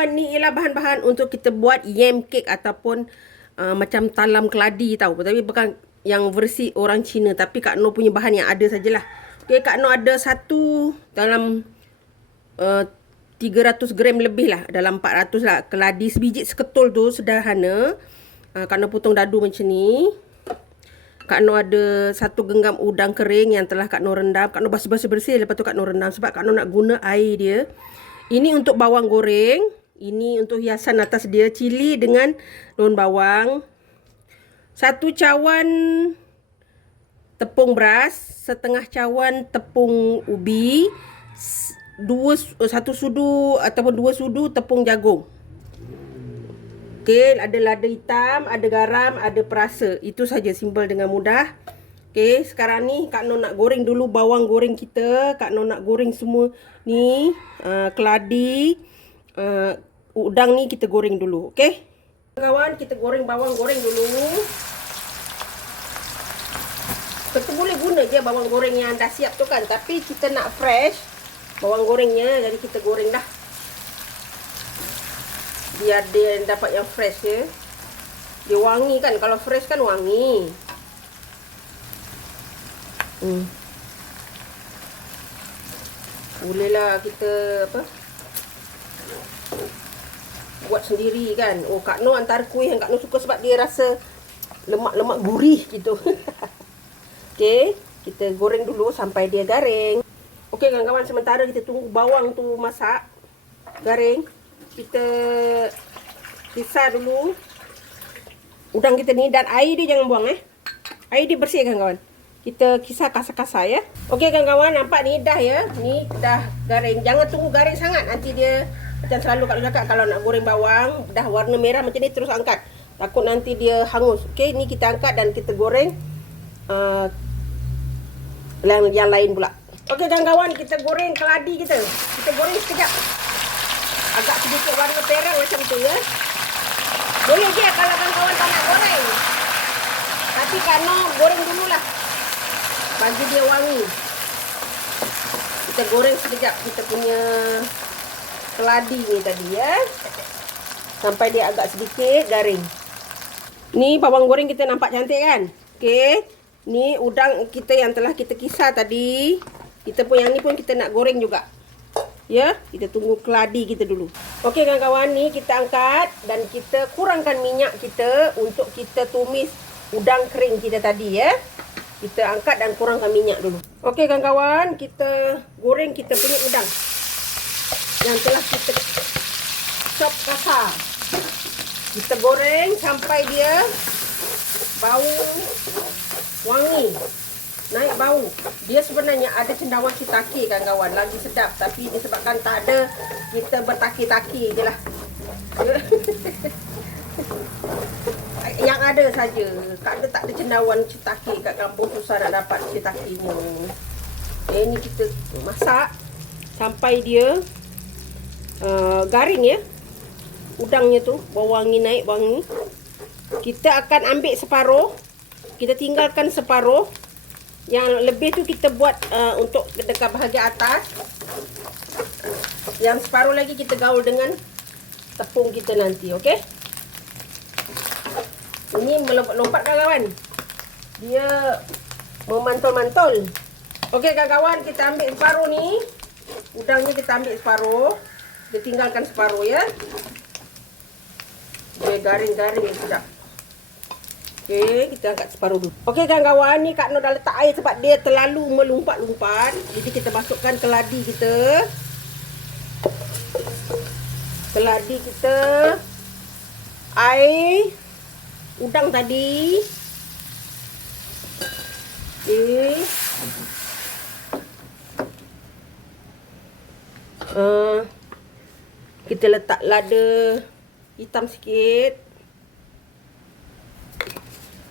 kawan-kawan ni ialah bahan-bahan untuk kita buat yam cake ataupun uh, macam talam keladi tau. Tapi bukan yang versi orang Cina tapi Kak Noh punya bahan yang ada sajalah. Okey, Kak Noh ada satu dalam uh, 300 gram lebih lah. Dalam 400 lah. Keladi sebiji seketul tu sederhana. Uh, Kak Noh potong dadu macam ni. Kak Noh ada satu genggam udang kering yang telah Kak Noh rendam. Kak Noh basuh-basuh bersih lepas tu Kak Noh rendam sebab Kak Noh nak guna air dia. Ini untuk bawang goreng. Ini untuk hiasan atas dia. Cili dengan daun bawang. Satu cawan tepung beras. Setengah cawan tepung ubi. Dua, satu sudu ataupun dua sudu tepung jagung. Okey, ada lada hitam, ada garam, ada perasa. Itu saja simple dengan mudah. Okey, sekarang ni Kak Non nak goreng dulu bawang goreng kita. Kak Non nak goreng semua ni uh, keladi, uh, udang ni kita goreng dulu. Okey. Kawan, kita goreng bawang goreng dulu. Kita boleh guna je bawang goreng yang dah siap tu kan. Tapi kita nak fresh bawang gorengnya. Jadi kita goreng dah biar dia dapat yang fresh ya. Dia wangi kan. Kalau fresh kan wangi. Hmm. Bolehlah kita apa? Buat sendiri kan. Oh Kak Noh antara kuih yang Kak Noh suka sebab dia rasa lemak-lemak gurih gitu. Okey, kita goreng dulu sampai dia garing. Okey kawan-kawan sementara kita tunggu bawang tu masak garing kita kisar dulu udang kita ni dan air dia jangan buang eh. Air dia bersih kawan-kawan. Kita kisar kasar-kasar ya. Okey kawan-kawan nampak ni dah ya. Ni dah garing. Jangan tunggu garing sangat nanti dia macam selalu kalau cakap kalau nak goreng bawang dah warna merah macam ni terus angkat. Takut nanti dia hangus. Okey ni kita angkat dan kita goreng uh, yang, yang lain pula. Okey kawan-kawan kita goreng keladi kita. Kita goreng sekejap agak sedikit warna perak macam tu ya. Boleh je kalau kawan-kawan tak nak goreng. Tapi kano goreng dululah. Bagi dia wangi. Kita goreng sekejap kita punya keladi ni tadi ya. Sampai dia agak sedikit garing. Ni bawang goreng kita nampak cantik kan? Okey. Ni udang kita yang telah kita kisar tadi. Kita pun yang ni pun kita nak goreng juga. Ya, kita tunggu keladi kita dulu. Okey kawan-kawan, ni kita angkat dan kita kurangkan minyak kita untuk kita tumis udang kering kita tadi ya. Kita angkat dan kurangkan minyak dulu. Okey kawan-kawan, kita goreng kita punya udang. Yang telah kita chop kasar. Kita goreng sampai dia bau wangi naik bau. Dia sebenarnya ada cendawan shiitake kan kawan. Lagi sedap. Tapi disebabkan tak ada, kita bertaki-taki je lah. Yang ada saja. Tak ada tak ada cendawan shiitake kat kampung susah nak dapat shiitake-nya. Eh, ni kita masak sampai dia uh, garing ya. Udangnya tu, bau wangi naik wangi. Kita akan ambil separuh. Kita tinggalkan separuh yang lebih tu kita buat uh, untuk dekat bahagian atas. Yang separuh lagi kita gaul dengan tepung kita nanti, okey? Ini melompat-lompat kawan-kawan. Dia memantul-mantul. Okey kawan-kawan, kita ambil separuh ni. Udangnya kita ambil separuh. Kita tinggalkan separuh ya. Dia garing-garing sekejap. Okey, kita angkat separuh dulu. Okey kawan-kawan, ni Kak Nur dah letak air sebab dia terlalu melumpat-lumpat. Jadi kita masukkan keladi kita. Keladi kita. Air. Udang tadi. Okey. Uh, kita letak lada hitam sikit.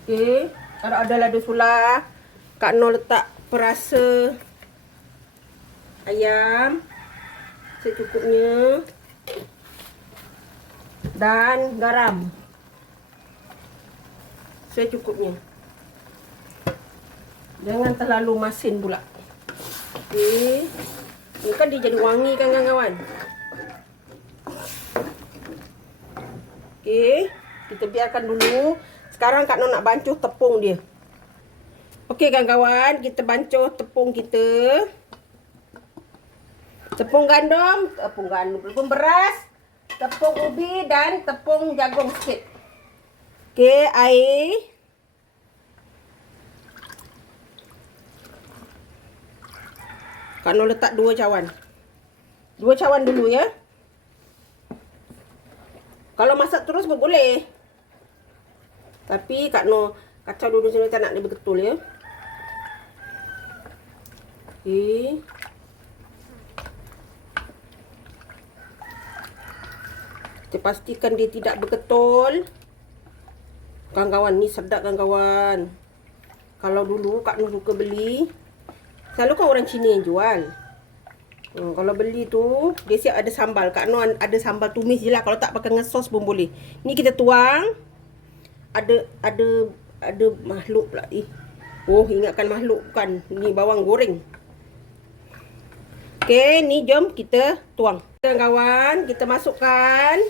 Okey. Kalau ada lada sulah, Kak Noh letak perasa ayam secukupnya dan garam secukupnya. Jangan terlalu masin pula. Okey. Ini kan dia jadi wangi kan kawan-kawan. Okey. Kita biarkan dulu. Sekarang Kak Noh nak bancuh tepung dia. Okey kawan-kawan, kita bancuh tepung kita. Tepung gandum, tepung gandum, tepung beras, tepung ubi dan tepung jagung sikit. Okey, air. Kak Noh letak dua cawan. Dua cawan dulu ya. Kalau masak terus pun boleh. Tapi Kak Noh kacau dulu sini tak nak dia betul ya. Okey. Kita pastikan dia tidak berketul. Kawan-kawan ni sedap kawan-kawan. Kalau dulu Kak Nur suka beli. Selalu kan orang Cina yang jual. Hmm, kalau beli tu, dia siap ada sambal. Kak Nur ada sambal tumis je lah. Kalau tak pakai dengan sos pun boleh. Ni kita tuang. Ada ada ada makhluk pula. Eh. Oh, ingatkan makhluk kan. Ni bawang goreng. Okey, ni jom kita tuang. Kawan, kita masukkan.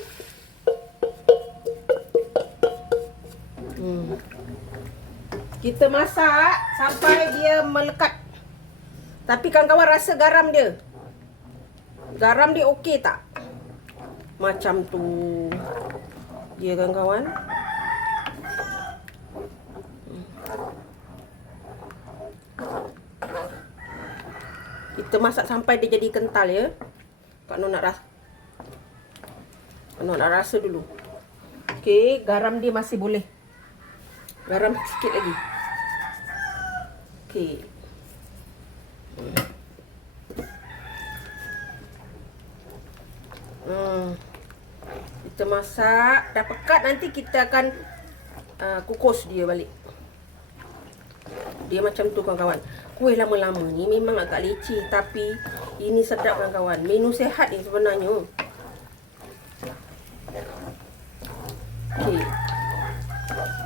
Hmm. Kita masak sampai dia melekat. Tapi kawan-kawan rasa garam dia. Garam dia okey tak? Macam tu. Dia kawan-kawan. Kita masak sampai dia jadi kental ya. Kak Nur nak rasa. Kak Nur nak rasa dulu. Okey, garam dia masih boleh. Garam sikit lagi. Okey. Hmm. Kita masak, dah pekat nanti kita akan uh, kukus dia balik. Dia macam tu kawan-kawan kuih lama-lama ni memang agak leceh tapi ini sedap kawan-kawan. Menu sehat ni sebenarnya. Okey.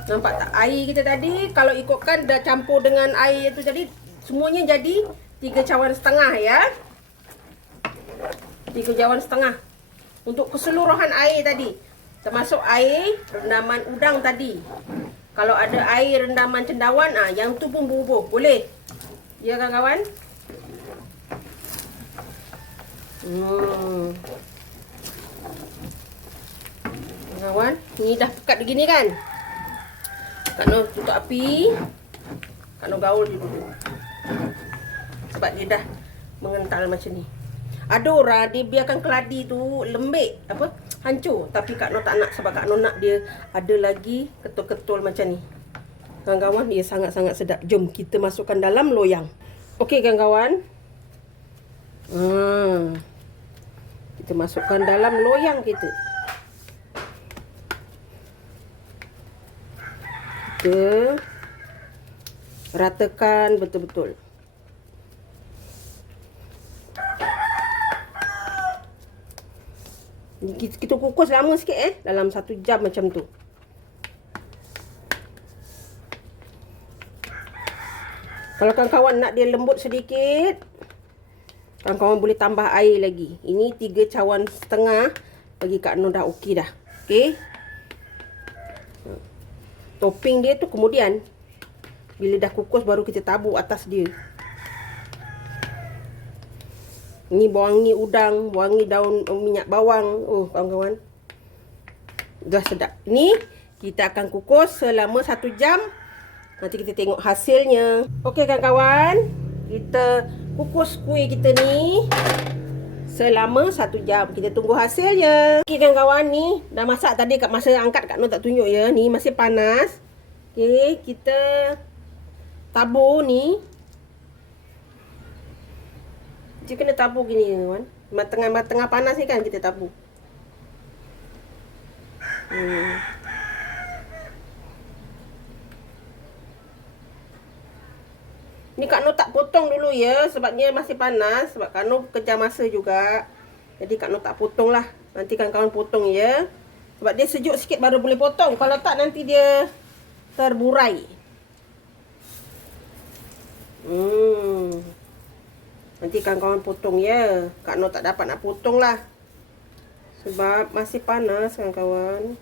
Nampak tak air kita tadi kalau ikutkan dah campur dengan air tu jadi semuanya jadi tiga cawan setengah ya. Tiga cawan setengah. Untuk keseluruhan air tadi. Termasuk air rendaman udang tadi. Kalau ada air rendaman cendawan, ah yang tu pun bubuh. Boleh. Ya kan kawan? Hmm. Kawan, ni dah pekat begini kan? Kak Nur tutup api. Kak Nur gaul dulu. Sebab dia dah mengental macam ni. Ada orang dia biarkan keladi tu lembik apa hancur tapi Kak Nur tak nak sebab Kak Nur nak dia ada lagi ketul-ketul macam ni. Kawan-kawan, dia sangat-sangat sedap. Jom kita masukkan dalam loyang. Okey, kawan-kawan. Hmm. Kita masukkan dalam loyang kita. Kita ratakan betul-betul. Kita kukus lama sikit eh. Dalam satu jam macam tu. Kalau kawan-kawan nak dia lembut sedikit, kawan-kawan boleh tambah air lagi. Ini tiga cawan setengah bagi Kak Nur dah okey dah. Okey. Topping dia tu kemudian bila dah kukus baru kita tabur atas dia. Ini wangi udang, wangi daun minyak bawang. Oh, kawan-kawan. Dah sedap. Ni kita akan kukus selama satu jam Nanti kita tengok hasilnya. Okey kawan-kawan. Kita kukus kuih kita ni. Selama satu jam. Kita tunggu hasilnya. Okey kawan-kawan ni. Dah masak tadi kat masa angkat Kak Nur tak tunjuk ya. Ni masih panas. Okey. Kita tabur ni. Dia kena tabur gini kawan. Tengah-tengah panas ni kan kita tabur. Hmm. Ni Kak Nur tak potong dulu ya sebabnya masih panas sebab Kak Nur kerja masa juga. Jadi Kak Nur tak potong lah. Nanti kawan-kawan potong ya. Sebab dia sejuk sikit baru boleh potong. Kalau tak nanti dia terburai. Hmm. Nanti kawan-kawan potong ya. Kak Nur tak dapat nak potong lah. Sebab masih panas kawan-kawan.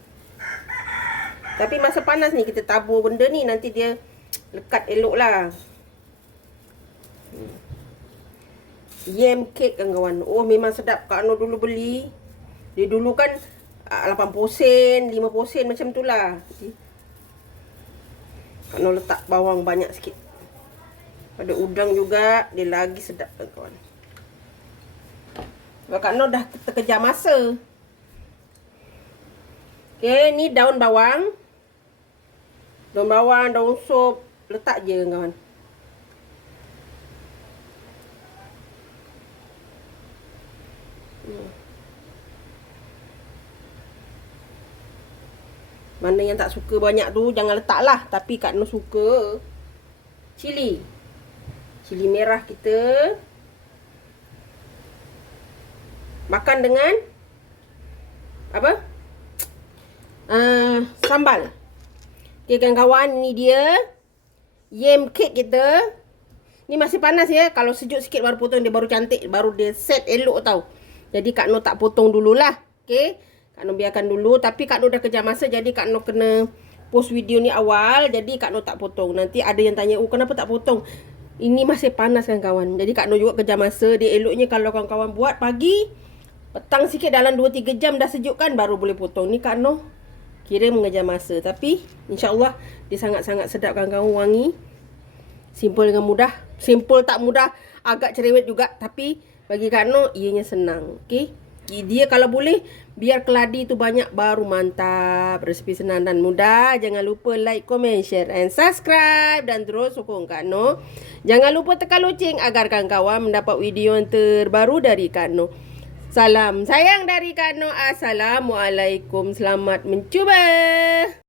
Tapi masa panas ni kita tabur benda ni nanti dia lekat elok lah. Yam cake kawan-kawan. Oh memang sedap Kak Nur dulu beli. Dia dulu kan ah, 80 sen, 50 sen macam tu lah. Kak Nur letak bawang banyak sikit. Pada udang juga dia lagi sedap kawan-kawan. Sebab Kak Nur dah terkejar masa. Okay, ni daun bawang. Daun bawang, daun sup. Letak je kawan. Mana yang tak suka banyak tu jangan letak lah. Tapi Kak Nur suka. Cili. Cili merah kita. Makan dengan apa? Uh, sambal. Okay kawan-kawan ni dia. Yam cake kita. Ni masih panas ya. Kalau sejuk sikit baru potong dia baru cantik. Baru dia set elok tau. Jadi Kak Nur tak potong dululah. Okay. Kak Nur biarkan dulu. Tapi Kak Nur dah kejar masa. Jadi Kak Nur kena post video ni awal. Jadi Kak Nur tak potong. Nanti ada yang tanya. Oh kenapa tak potong? Ini masih panas kan kawan. Jadi Kak Nur juga kejar masa. Dia eloknya kalau kawan-kawan buat pagi. Petang sikit dalam 2-3 jam dah sejuk kan. Baru boleh potong. Ni Kak Nur kira mengejar masa. Tapi insyaAllah dia sangat-sangat sedap kawan-kawan wangi. Simple dengan mudah. Simple tak mudah. Agak cerewet juga. Tapi bagi Kak Noh, ianya senang. Okay. Dia kalau boleh, biar keladi tu banyak baru mantap. Resipi senang dan mudah. Jangan lupa like, comment, share and subscribe. Dan terus sokong Kak Noh. Jangan lupa tekan loceng agar kawan-kawan mendapat video yang terbaru dari Kak Noh. Salam sayang dari Kak Noh. Assalamualaikum. Selamat mencuba.